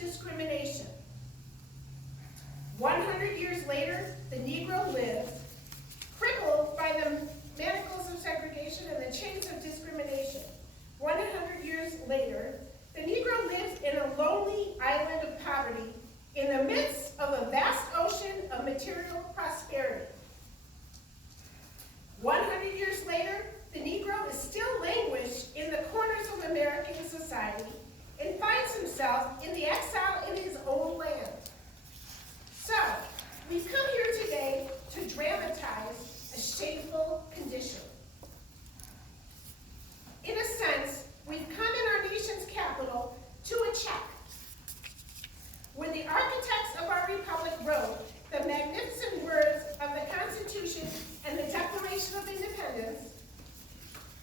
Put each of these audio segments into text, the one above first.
discrimination. 100 years later, the Negro lives, crippled by the manacles of segregation and the chains of discrimination. 100 years later, the Negro lives in a lonely island of poverty in the midst of a vast ocean of material prosperity. 100 years later, the Negro is still languished in the corners of American society and finds himself in the exile in his own land. So, we've come here today to dramatize a shameful condition. In a sense, we've come in our nation's capital to a check. When the architects of our republic wrote the magnificent words of the Constitution and the Declaration of Independence,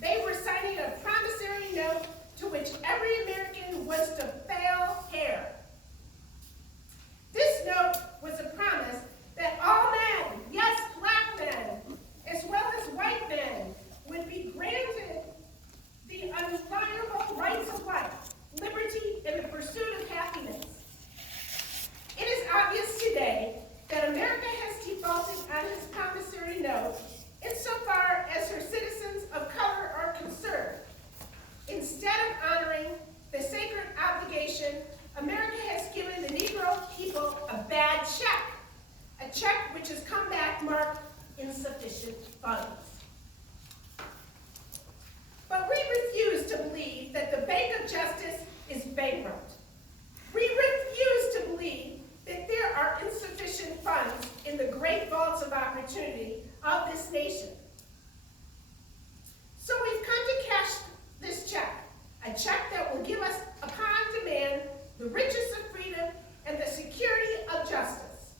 they were signing a promissory note to which every American was to fail care. This note was a promise that all men, yes, black men, as well as white men, would be granted the unalienable rights of life, liberty, and the pursuit of happiness. It is obvious today that America has defaulted on its promissory note insofar as her citizens of color are concerned. Instead of honoring the sacred obligation, America has given the Negro people a bad check, a check which has come back marked insufficient funds. But we refuse to believe that the Bank of Justice is bankrupt. We refuse to believe that there are insufficient funds in the great vaults of opportunity of this nation. So we've come to cash this check, a check that will give us, upon demand, the riches of freedom and the security of justice.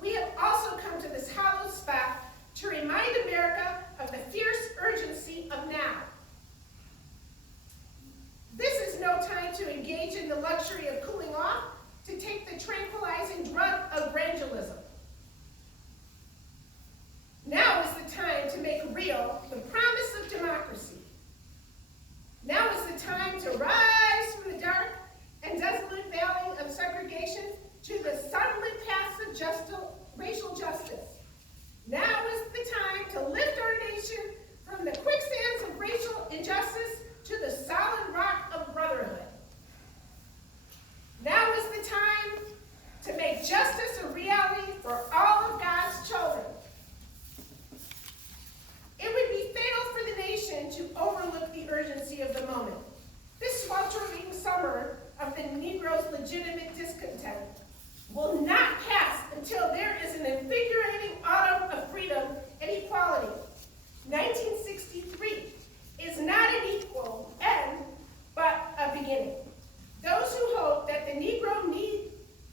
We have also come to this hallowed spot to remind America of the fierce urgency of now. This is no time to engage in the luxury of cooling off, to take the tranquilizing drug of grandulism. Now is the time to make real the promise of democracy. Now is the time to rise from the dark and desolate valley of segregation to the sunlit paths of racial justice. Now is the time to lift our nation from the quicksands of racial injustice to the solid rock of brotherhood. Now is the time to make justice a reality for all of God's children. It would be fatal for the nation to overlook the urgency of the moment. This sweltering summer of the Negro's legitimate discontent will not pass until there is an invigorating autumn of freedom and equality. 1963 is not an equal end, but a beginning. Those who hope that the Negro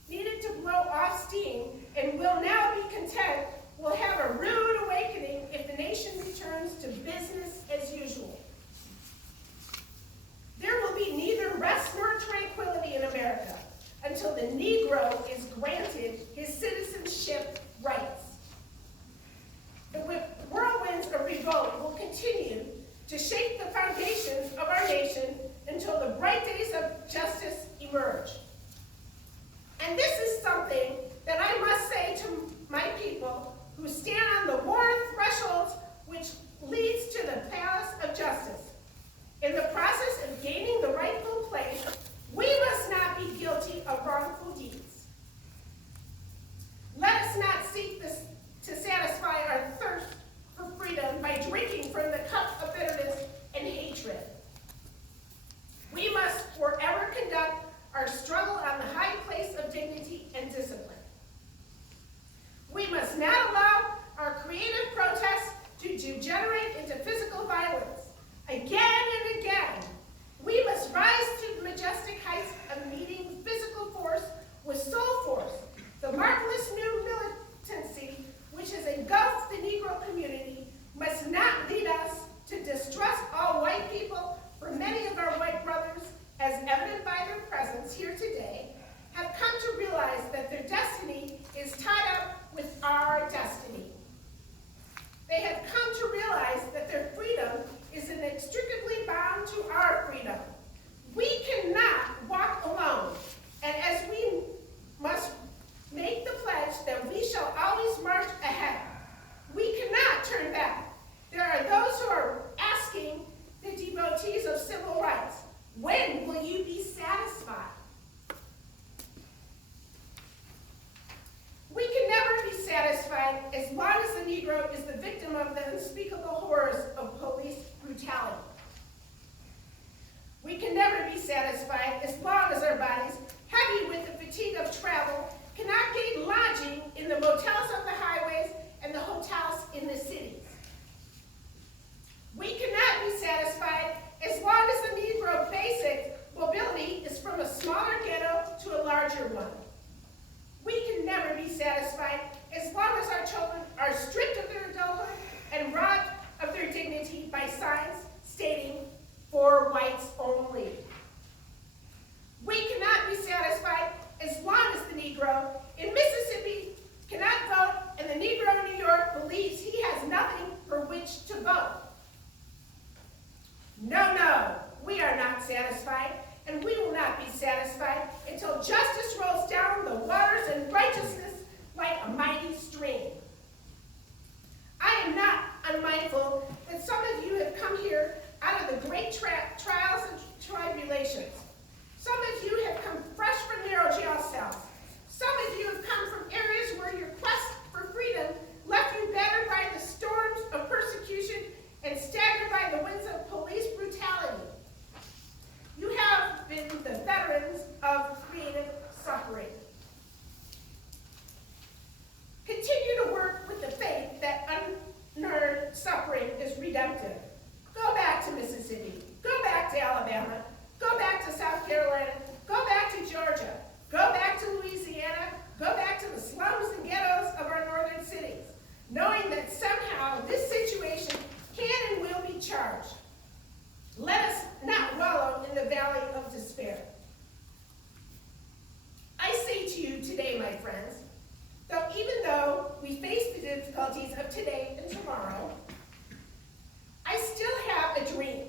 needed to blow off steam and will now be content will have a rude awakening if the nation returns to business as usual. There will be neither rest nor tranquility in America until the Negro is granted his citizenship rights. The whirlwinds of revolt will continue to shake the foundations of our nation until the bright days of justice emerge. And this is something that I must say to my people who stand on the worn thresholds which leads to the palace of justice. In the process of gaining the rightful place, we must not be guilty of wrongful deeds. Let us not seek to satisfy our thirst for freedom by drinking from the cup of bitterness and hatred. We must forever conduct our struggle on the high place of dignity and discipline. We must not allow our creative protests to degenerate into physical violence. Again and again, we must rise to the majestic heights of meeting physical force with soul force. The marvelous new militancy which has engulfed the Negro community must not lead us to distrust all white people, for many of our white brothers, as evident by their presence here today, have come to realize that their destiny is tied up with our destiny. They have come to realize that their freedom is inextricably bound to our freedom. We cannot walk alone. veterans of creative suffering. Continue to work with the faith that unearned suffering is redemptive. Go back to Mississippi. Go back to Alabama. Go back to South Carolina. Go back to Georgia. Go back to Louisiana. Go back to the slums and ghettos of our northern cities, knowing that somehow this situation can and will be charged. Let us not wallow in the valley of despair. I say to you today, my friends, even though we face the difficulties of today and tomorrow, I still have a dream.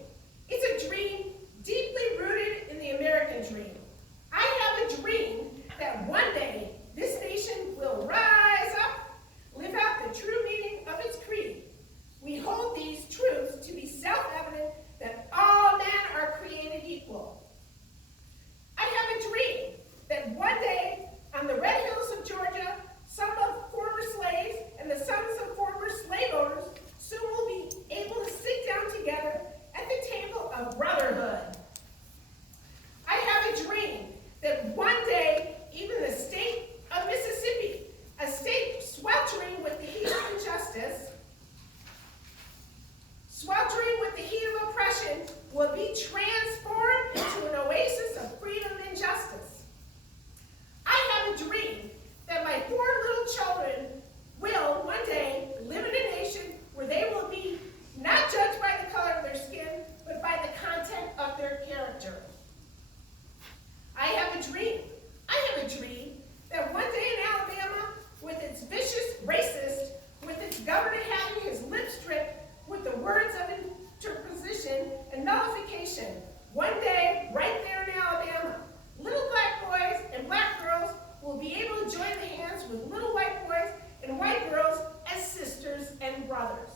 It's a dream deeply rooted in the American dream. I have a dream that one day this nation will rise up, live out the true meaning of its creed. We hold these truths to be self-evident that all men are created equal. I have a dream that one day on the red hills of Georgia, some of former slaves and the sons of former slave owners soon will be able to sit down together at the table of brotherhood. I have a dream that one day even the state of Mississippi, a state sweltering with the heat of injustice, sweltering with the heat of oppression, will be transformed into an oasis of freedom and justice. I have a dream that my 4 little children will one day live in a nation where they will be not judged by the color of their skin, but by the content of their character. I have a dream that one day in Alabama, with its vicious racist, with its governor having his lips stripped with the words of interposition and nullification, one day, right there in Alabama, little black boys and black girls will be able to join the hands with little white boys and white girls as sisters and brothers.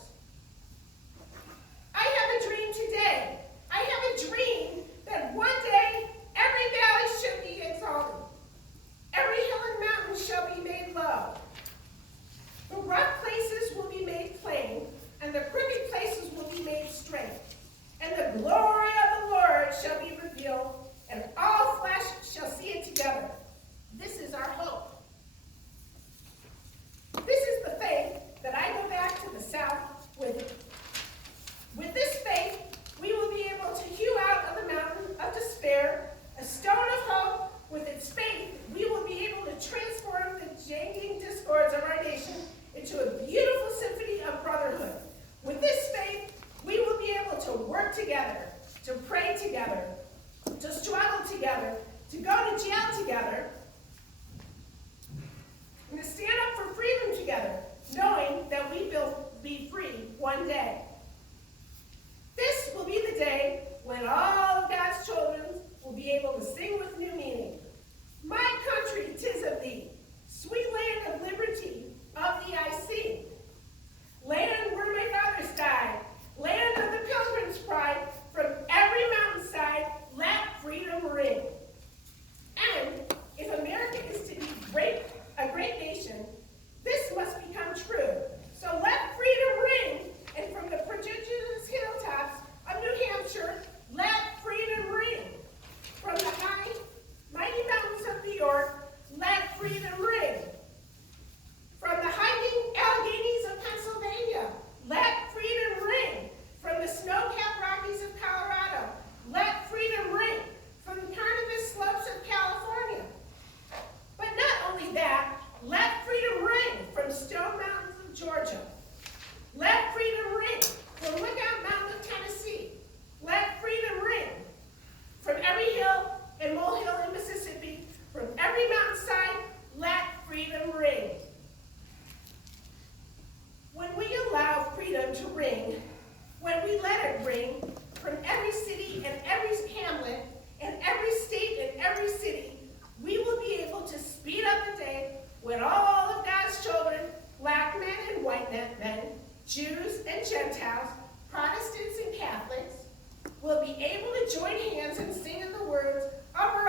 I have a dream today. I have a dream that one day every valley should be exalted. Every hill and mountain shall be made low. The rough places will be made plain, and the crooked places will be made straight. And the glory of the Lord shall be revealed, and all flesh shall see it together. This is our hope. This is the faith that I go back to the South with. With this faith, we will be able to hew out of the mountain of despair a stone of hope. With its faith, we will be able to transform the jangling discords of our nation into a beautiful symphony of brotherhood. With this faith, we will be able to work together, to pray together, to struggle together, to go to jail together, and to stand up for freedom together, knowing that we will be free one day. This will be the day when all of God's children will be able to sing with new meaning. My country, 'tis of thee, sweet land of liberty, of thee I sing. Land where my fathers died, land of the pilgrim's pride, from every mountainside, let freedom ring. And if America is to be a great nation, this must become true. So let freedom ring, and from the prodigious hilltops of New Hampshire, let freedom ring. From the high, mighty mountains of New York, let freedom ring. From the hiking Alleghenies of Pennsylvania, let freedom ring. From the snow-capped Rockies of Colorado, let freedom ring. From the carnivorous slopes of California. But not only that, let freedom ring from Stone Mountains of Georgia. Let freedom ring from Lookout Mountain of Tennessee. Let freedom ring from every hill and molehill in Mississippi, from every mountainside, let freedom ring. When we allow freedom to ring, when we let it ring from every city and every hamlet and every state and every city, we will be able to speed up the day when all of God's children, black men and white men, Jews and Gentiles, Protestants and Catholics, will be able to join hands and sing in the words of our